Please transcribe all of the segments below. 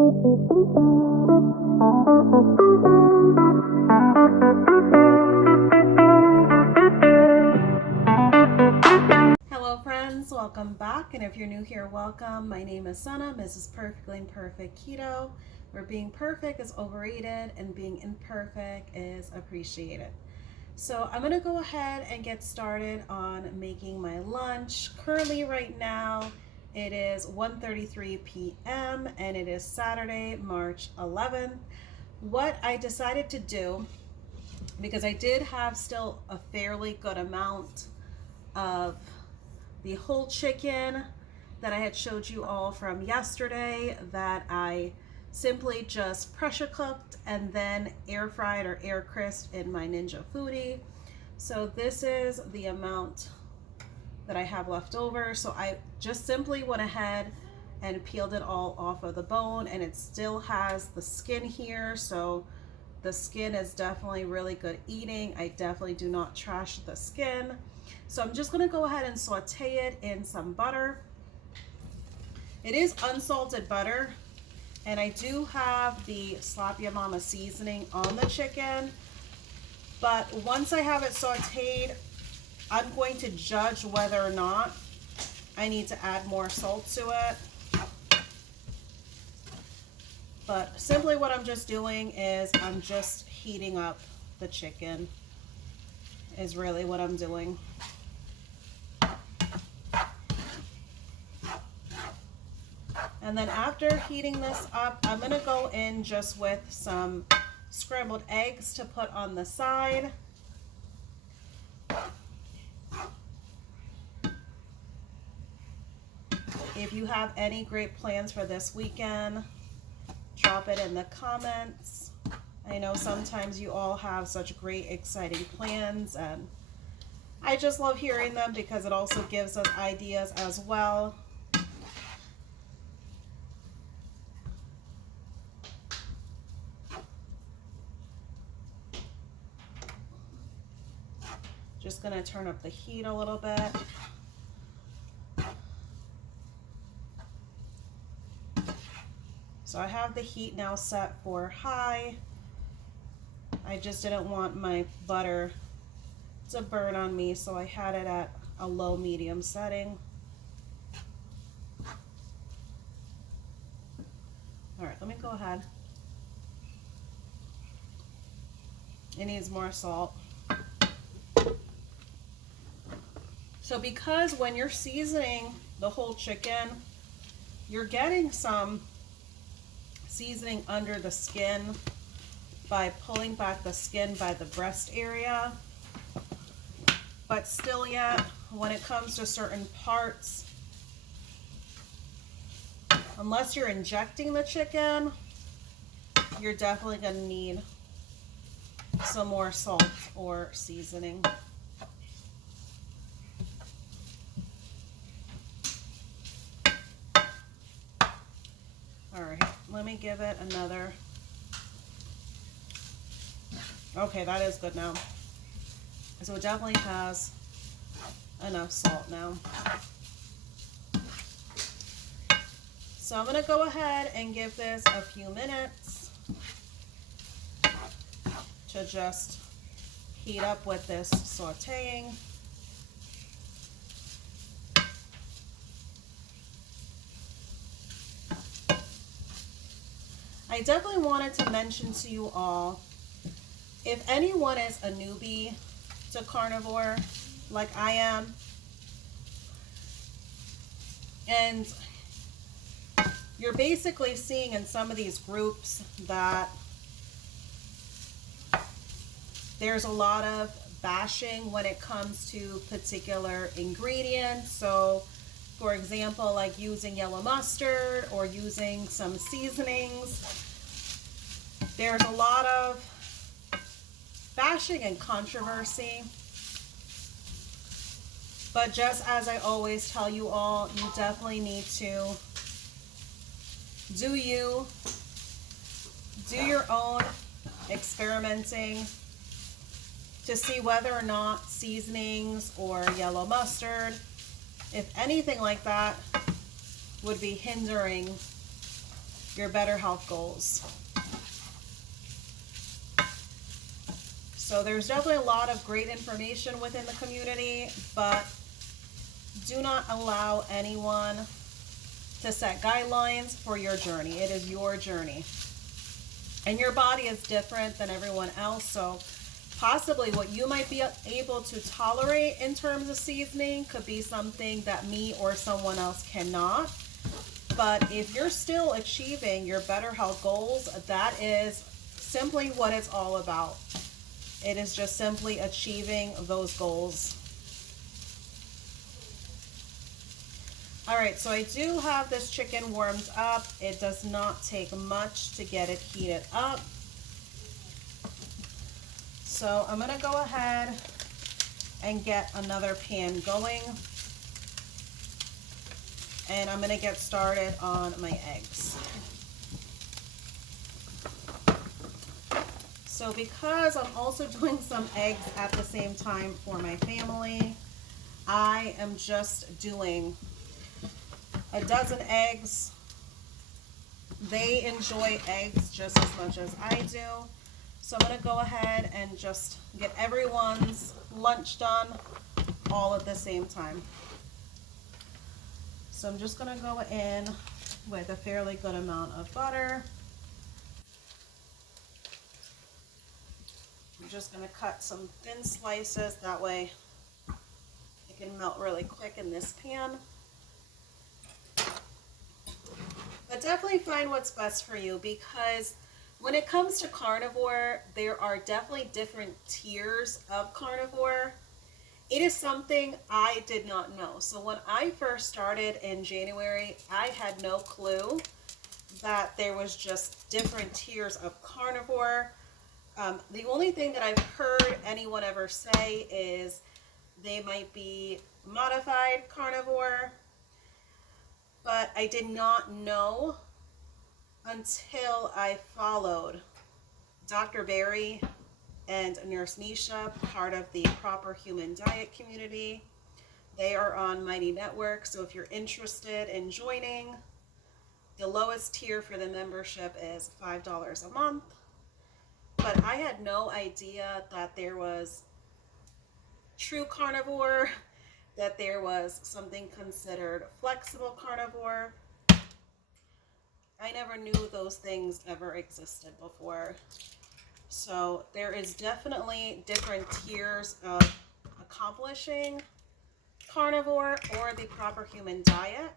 Hello friends, welcome back, and if you're new here, welcome. My name is Sana, mrs.perfectly.imperfect.keto, where being perfect is overrated and being imperfect is appreciated. So I'm going to go ahead and get started on making my lunch. Currently right now it is 1:33 p.m. and it is Saturday, March 11th. What I decided to do, because I did have still a fairly good amount of the whole chicken that I had showed you all from yesterday, that I simply just pressure cooked and then air fried or air crisped in my Ninja Foodie. So this is the amount that I have left over. So I just simply went ahead and peeled it all off of the bone, and it still has the skin here. So the skin is definitely really good eating. I definitely do not trash the skin. So I'm just going to go ahead and saute it in some butter. It is unsalted butter, and I do have the Sloppy Mama seasoning on the chicken. But once I have it sauteed, I'm going to judge whether or not I need to add more salt to it. But simply what I'm just doing is I'm just heating up the chicken, is really what I'm doing. And then after heating this up, I'm going to go in just with some scrambled eggs to put on the side. If you have any great plans for this weekend, drop it in the comments. I know sometimes you all have such great, exciting plans, and I just love hearing them because it also gives us ideas as well. Just going to turn up the heat a little bit. So I have the heat now set for high. I just didn't want my butter to burn on me, so I had it at a low medium setting. All right, let me go ahead. It needs more salt. So because when you're seasoning the whole chicken, you're getting some seasoning under the skin by pulling back the skin by the breast area. But still yet, when it comes to certain parts, unless you're injecting the chicken, you're definitely going to need some more salt or seasoning. All right, let me give it another. Okay, that is good now. So it definitely has enough salt now. So I'm going to go ahead and give this a few minutes to just heat up with this sauteing. I definitely wanted to mention to you all, if anyone is a newbie to carnivore like I am, and you're basically seeing in some of these groups that there's a lot of bashing when it comes to particular ingredients. So for example, like using yellow mustard or using some seasonings, there's a lot of bashing and controversy. But just as I always tell you all, you definitely need to do your own experimenting to see whether or not seasonings or yellow mustard, if anything like that, would be hindering your better health goals. So there's definitely a lot of great information within the community, but do not allow anyone to set guidelines for your journey. It is your journey. And your body is different than everyone else, so possibly what you might be able to tolerate in terms of seasoning could be something that me or someone else cannot. But if you're still achieving your better health goals, that is simply what it's all about. It is just simply achieving those goals. All right, so I do have this chicken warmed up. It does not take much to get it heated up. So I'm gonna go ahead and get another pan going. And I'm gonna get started on my eggs. So because I'm also doing some eggs at the same time for my family, I am just doing a dozen eggs. They enjoy eggs just as much as I do. So I'm gonna go ahead and just get everyone's lunch done all at the same time. So I'm just gonna go in with a fairly good amount of butter. I'm just gonna cut some thin slices, that way it can melt really quick in this pan. But definitely find what's best for you, because when it comes to carnivore, there are definitely different tiers of carnivore. It is something I did not know. So when I first started in January, I had no clue that there was just different tiers of carnivore. The only thing that I've heard anyone ever say is they might be modified carnivore, but I did not know until I followed Dr. Barry and Nurse Nisha, part of the Proper Human Diet community. They are on Mighty Network, so if you're interested in joining, the lowest tier for the membership is $5 a month. But I had no idea that there was true carnivore, that there was something considered flexible carnivore. I never knew those things ever existed before. So there is definitely different tiers of accomplishing carnivore or the Proper Human Diet.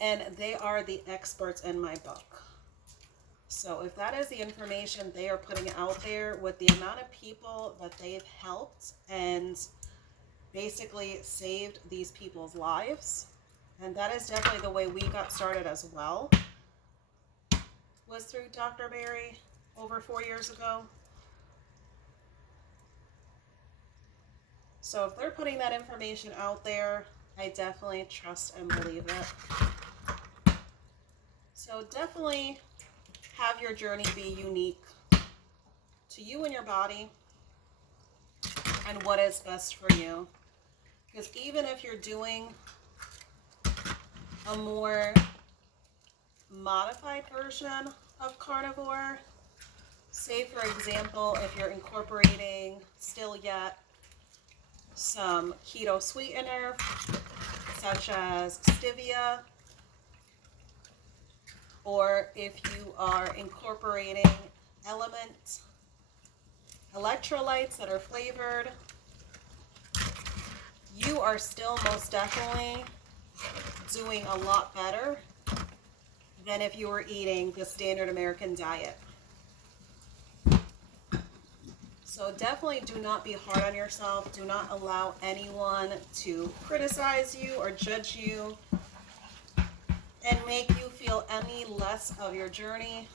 And they are the experts in my book. So if that is the information they are putting out there, with the amount of people that they've helped and basically saved these people's lives, and that is definitely the way we got started as well, was through Dr. Barry over 4 years ago. So if they're putting that information out there, I definitely trust and believe it. So definitely have your journey be unique to you and your body and what is best for you. Because even if you're doing a more modified version of carnivore, say for example, if you're incorporating still yet some keto sweetener such as stevia, or if you are incorporating electrolytes that are flavored, you are still most definitely doing a lot better than if you were eating the standard American diet. So definitely do not be hard on yourself. Do not allow anyone to criticize you or judge you and make you feel any less of your journey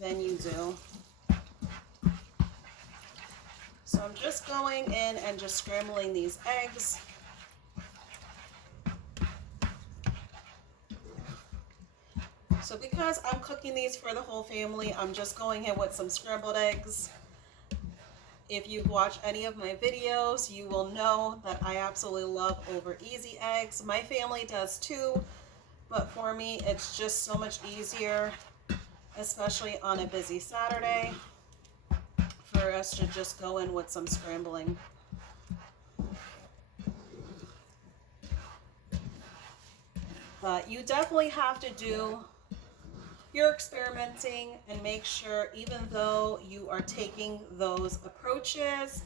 than you do. So I'm just going in and just scrambling these eggs. So because I'm cooking these for the whole family, I'm just going in with some scrambled eggs. If you've watched any of my videos, you will know that I absolutely love over easy eggs. My family does too. but for me, it's just so much easier, especially on a busy Saturday, for us to just go in with some scrambling. But you definitely have to do your experimenting and make sure, even though you are taking those approaches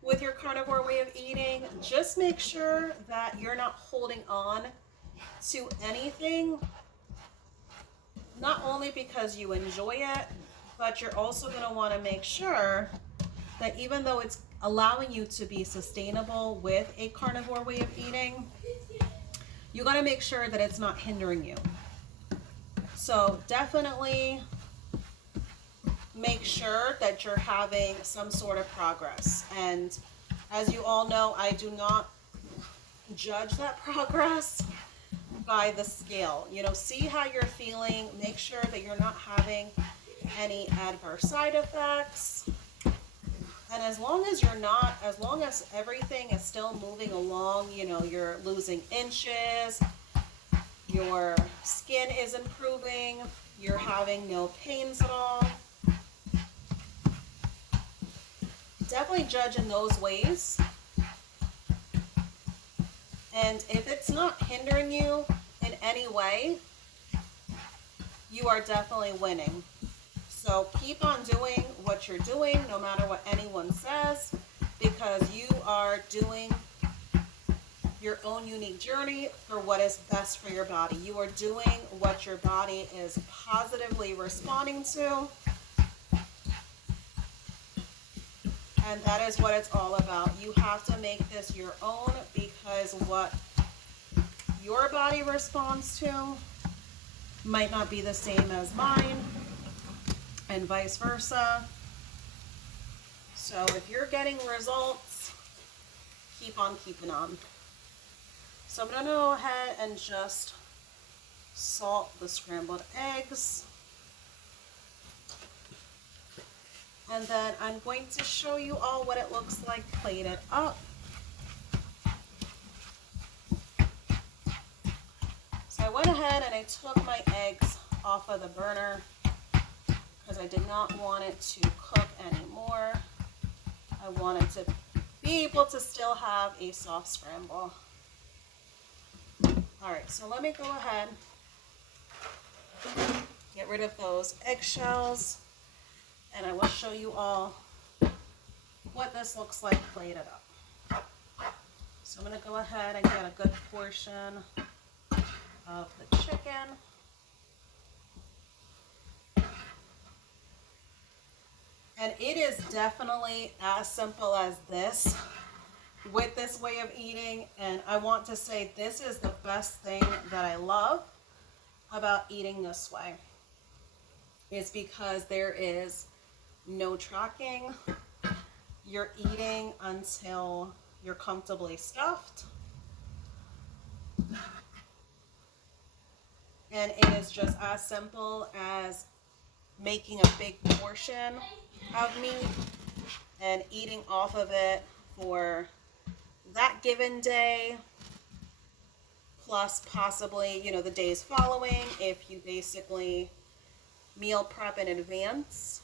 with your carnivore way of eating, just make sure that you're not holding on to anything, not only because you enjoy it, but you're also going to want to make sure that even though it's allowing you to be sustainable with a carnivore way of eating, you got to make sure that it's not hindering you. So definitely make sure that you're having some sort of progress. And as you all know, I do not judge that progress by the scale. You know, see how you're feeling, make sure that you're not having any adverse side effects. And as long as you're not, as long as everything is still moving along, you know, you're losing inches, your skin is improving, you're having no pains at all, definitely judge in those ways. And if it's not hindering you in any way, you are definitely winning. So keep on doing what you're doing, no matter what anyone says, because you are doing your own unique journey for what is best for your body. You are doing what your body is positively responding to. And that is what it's all about. You have to make this your own, because what your body responds to might not be the same as mine, and vice versa. So if you're getting results, keep on keeping on. So I'm going to go ahead and just salt the scrambled eggs. And then I'm going to show you all what it looks like plated up. So I went ahead and I took my eggs off of the burner because I did not want it to cook anymore. I wanted to be able to still have a soft scramble. Alright, so let me go ahead, get rid of those eggshells, and I will show you all what this looks like plated up. So I'm going to go ahead and get a good portion of the chicken. And it is definitely as simple as this with this way of eating. And I want to say this is the best thing that I love about eating this way. It's because there is no tracking. You're eating until you're comfortably stuffed. And it is just as simple as making a big portion of meat and eating off of it for that given day, plus possibly, you know, the days following if you basically meal prep in advance.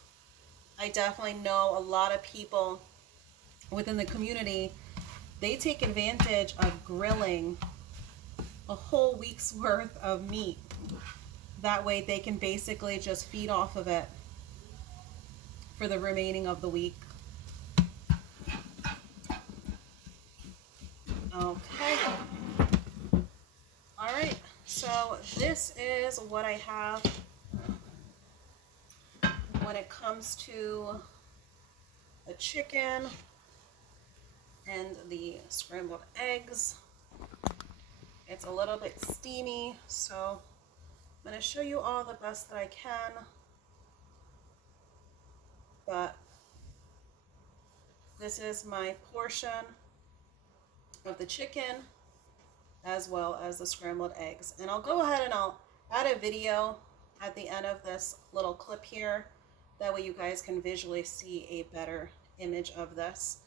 I definitely know a lot of people within the community, they take advantage of grilling a whole week's worth of meat. That way they can basically just feed off of it for the remaining of the week. Okay. All right. So this is what I have when it comes to the chicken and the scrambled eggs. It's a little bit steamy, so I'm going to show you all the best that I can. But this is my portion of the chicken as well as the scrambled eggs. And I'll go ahead and I'll add a video at the end of this little clip here. That way you guys can visually see a better image of this.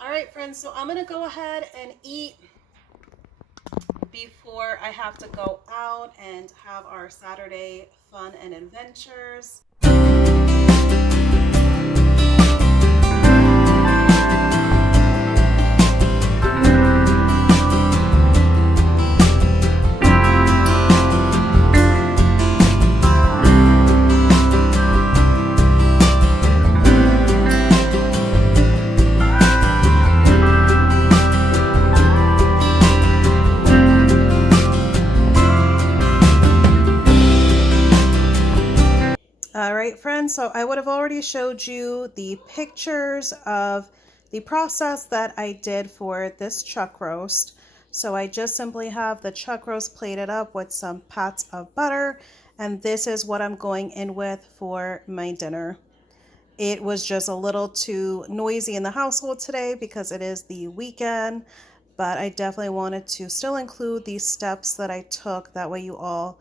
All right, friends, so I'm going to go ahead and eat before I have to go out and have our Saturday fun and adventures. All right, friends, so I would have already showed you the pictures of the process that I did for this chuck roast. So I just simply have the chuck roast plated up with some pats of butter, and this is what I'm going in with for my dinner. It was just a little too noisy in the household today because it is the weekend, but I definitely wanted to still include these steps that I took. That way you all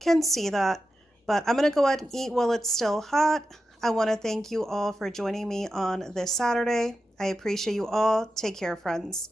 can see that. But I'm going to go ahead and eat while it's still hot. I want to thank you all for joining me on this Saturday. I appreciate you all. Take care, friends.